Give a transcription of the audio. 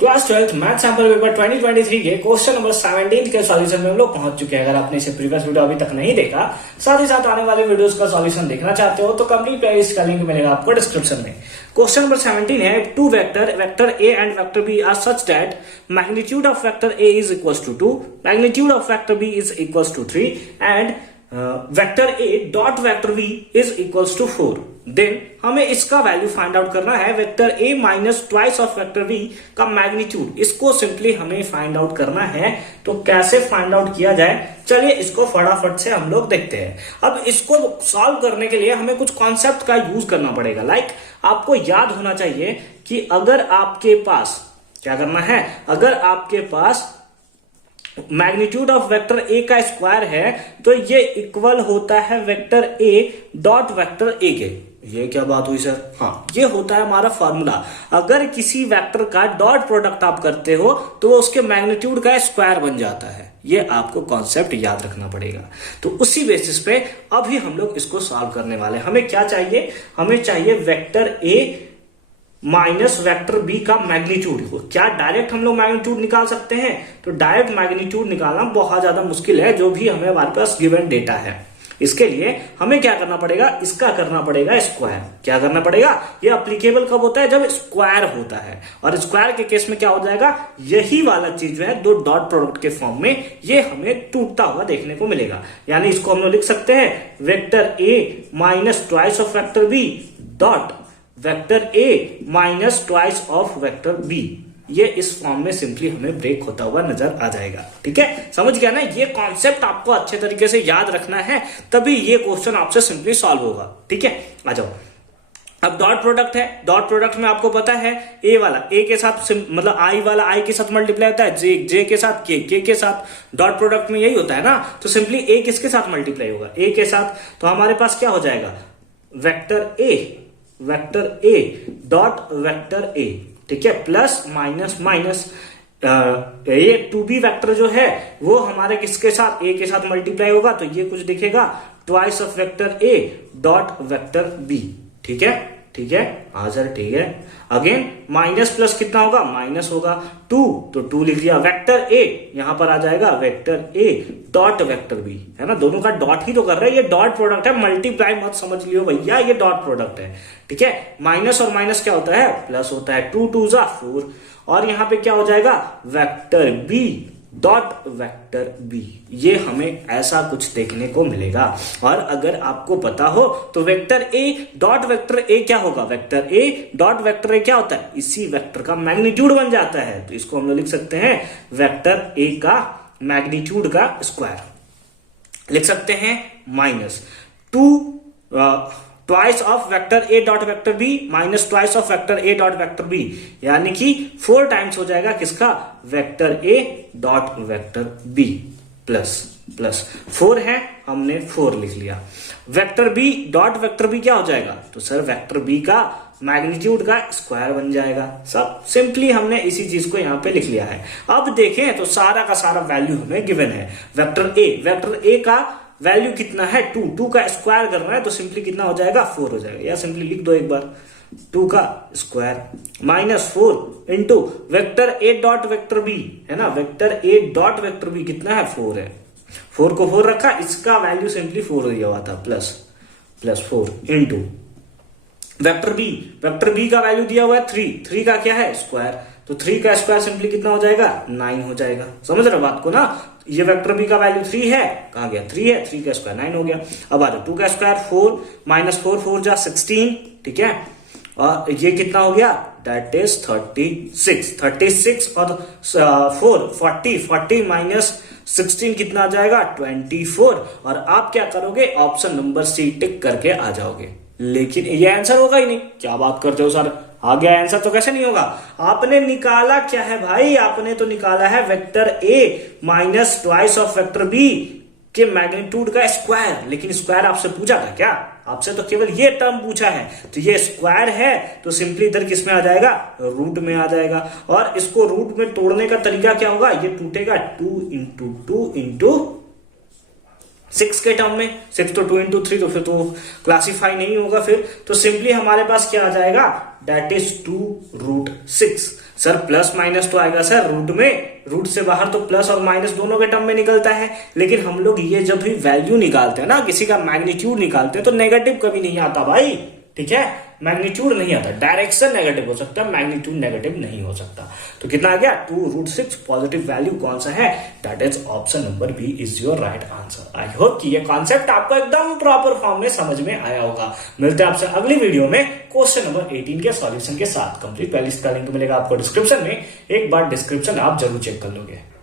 Class 12th math sample paper 2023 के question number 17 के solution में हम लोग पहुंच चुके हैं। अगर आपने इसे प्रीवियस वीडियो अभी तक नहीं देखा, साथ ही साथ आने वाले वीडियोस का सॉल्यूशन देखना चाहते हो तो कंप्लीट प्लेलिस्ट का लिंक मिलेगा आपको डिस्क्रिप्शन में। क्वेश्चन नंबर 17 है, two vector A and vector B are such that magnitude of vector A is equal to 2, magnitude of vector B is equal to 3 and vector A dot vector B is equals to 4। Then हमें इसका value find out करना है vector A minus twice of vector B का magnitude. इसको simply हमें find out करना है। तो कैसे फाइंड आउट किया जाए, चलिए इसको फटाफट से हम लोग देखते हैं। अब इसको सॉल्व करने के लिए हमें कुछ कॉन्सेप्ट का यूज करना पड़ेगा। लाइक आपको याद होना चाहिए कि अगर आपके पास क्या करना है, अगर आपके पास मैग्नीट्यूड ऑफ वेक्टर ए का स्क्वायर है तो ये इक्वल होता है वेक्टर ए डॉट वेक्टर ए के। ये क्या बात हुई सर? हाँ, ये होता है हमारा फॉर्मूला। अगर किसी वेक्टर का डॉट प्रोडक्ट आप करते हो तो वो उसके मैग्नीट्यूड का स्क्वायर बन जाता है। ये आपको कॉन्सेप्ट याद रखना पड़ेगा। तो उसी बेसिस पे अभी हम लोग इसको सॉल्व करने वाले हैं। हमें क्या चाहिए, हमें चाहिए vector A minus vector B का मैग्नीट्यूड। क्या डायरेक्ट हम लोग मैग्नीट्यूड निकाल सकते हैं? तो डायरेक्ट मैग्नीट्यूड निकालना बहुत ज्यादा मुश्किल है, जो भी हमें हमारे पास गिवन डेटा है। इसके लिए हमें क्या करना पड़ेगा, इसका करना पड़ेगा स्क्वायर। क्या करना पड़ेगा? ये अप्लीकेबल कब होता है? जब स्क्वायर होता है। और स्क्वायर के केस में क्या हो जाएगा, यही वाला चीज जो है दो डॉट प्रोडक्ट के फॉर्म में ये हमें टूटता हुआ देखने को मिलेगा। यानी इसको हम लोग लिख सकते हैं vector A minus twice of vector B dot vector A minus twice of vector B. ये इस फॉर्म में सिंपली हमें ब्रेक होता हुआ नजर आ जाएगा। ठीक है, समझ गया ना? ये कॉन्सेप्ट आपको अच्छे तरीके से याद रखना है, तभी ये क्वेश्चन आपसे सिंपली सॉल्व होगा। ठीक है, आ जाओ। अब डॉट प्रोडक्ट है, डॉट प्रोडक्ट में आपको पता है ए वाला ए के साथ मतलब आई वाला आई के साथ मल्टीप्लाई होता है, जे के साथ के के साथ। डॉट प्रोडक्ट में यही होता है ना। तो सिंपली ए किसके साथ मल्टीप्लाई होगा? ए के साथ। तो हमारे पास क्या हो जाएगा, वेक्टर ए डॉट वेक्टर ए। ठीक है, प्लस माइनस माइनस ये टू बी वेक्टर जो है वो हमारे किसके साथ, ए के साथ मल्टीप्लाई होगा। तो ये कुछ दिखेगा twice of vector A dot vector B. ठीक है, ठीक है, हाँ सर ठीक है। अगेन माइनस प्लस कितना होगा, माइनस होगा 2, तो 2 लिख दिया। वेक्टर ए यहां पर आ जाएगा vector A dot vector B, है ना। दोनों का डॉट ही तो कर रहे हैं, ये डॉट प्रोडक्ट है, मल्टीप्लाई मत समझ लियो भैया, ये डॉट प्रोडक्ट है। ठीक है, माइनस और माइनस क्या होता है, प्लस होता है। 2 2 जा 4 और यहां पे क्या हो जाएगा, vector B dot vector B. ये हमें ऐसा कुछ देखने को मिलेगा। और अगर आपको पता हो तो वेक्टर ए डॉट वेक्टर ए क्या होगा, वेक्टर ए डॉट वेक्टर ए क्या होता है, इसी वेक्टर का मैग्नीट्यूड बन जाता है। तो इसको हम लोग लिख सकते हैं वेक्टर ए का मैग्नीट्यूड का स्क्वायर। लिख सकते हैं minus 2 twice of vector A dot vector B minus twice of vector A dot vector B, यानी कि 4 टाइम्स हो जाएगा किसका, vector A dot vector B. Plus plus 4 है, हमने 4 लिख लिया। Vector B dot vector B क्या हो जाएगा, तो सर वेक्टर बी का मैग्नीट्यूड का स्क्वायर बन जाएगा। सब सिंपली हमने इसी चीज को यहां पे लिख लिया है। अब देखें तो सारा का सारा वैल्यू हमें गिवन है। वेक्टर ए का वैल्यू कितना है, 2 का स्क्वायर करना है तो सिंपली कितना हो जाएगा, 4 हो जाएगा। या सिंपली लिख दो एक बार, 2 का square minus 4 into vector A dot vector B, है ना। Vector A dot vector B कितना है, 4 है। 4 को 4 रखा, इसका वैल्यू सिंपली 4 दिया हुआ था, प्लस 4 इंटू वेक्टर बी का वैल्यू दिया हुआ है 3 का क्या है, स्क्वायर। तो 3 का स्क्वायर सिंपली कितना हो जाएगा, 9 हो जाएगा। समझ रहे हो बात को ना। ये वेक्टर बी का वैल्यू 3 है, कहां गया, 3 है, 3 का स्क्वायर 9 हो गया। अब आ जाओ 2 का स्क्वायर 4 माइनस 4 4 जा 16। ठीक है, और ये कितना हो गया, दैट इज 36 और 4 40 माइनस 16 कितना आ जाएगा, 24। और आप क्या करोगे, ऑप्शन नंबर सी टिक करके आ जाओगे। लेकिन ये आंसर होगा ही नहीं। क्या बात करते हो सर, आ गया आंसर तो कैसे नहीं होगा। आपने निकाला क्या है भाई, आपने तो निकाला है vector A minus twice of vector B के मैग्नीट्यूड का स्क्वायर। लेकिन स्क्वायर आपसे पूछा था क्या, आपसे तो केवल ये टर्म पूछा है। तो ये स्क्वायर है तो सिंपली इधर किस में आ जाएगा, रूट में आ जाएगा। और इसको रूट में तोड़ने का तरीका क्या होगा, ये टूटेगा 2 इंटू 2 इंटू 6 के टर्म में। 6 तो 2 इंटू 3, तो फिर तो क्लासीफाई नहीं होगा फिर। तो सिंपली हमारे पास क्या आ जाएगा, that is 2√6। Sir plus minus तो आएगा सर रूट में, रूट से बाहर तो प्लस और माइनस दोनों के टर्म में निकलता है, लेकिन हम लोग ये जब भी वैल्यू निकालते हैं ना, किसी का मैग्नीट्यूड निकालते हैं तो नेगेटिव कभी नहीं आता भाई, ठीक है, मैग्नीट्यूड नहीं आता, डायरेक्शन नेगेटिव हो सकता है, मैग्नीट्यूड नेगेटिव नहीं हो सकता। तो कितना आ गया 2√6, पॉजिटिव वैल्यू कौन सा है, that is option number B is your right answer. I hope कि ये कॉन्सेप्ट आपको एकदम प्रॉपर फॉर्म में समझ में आया होगा। मिलते हैं आपसे अगली वीडियो में क्वेश्चन नंबर 18 के सॉल्यूशन के साथ। कंप्लीट प्लेलिस्ट का लिंक मिलेगा आपको डिस्क्रिप्शन में, एक बार डिस्क्रिप्शन आप जरूर चेक कर लोगे।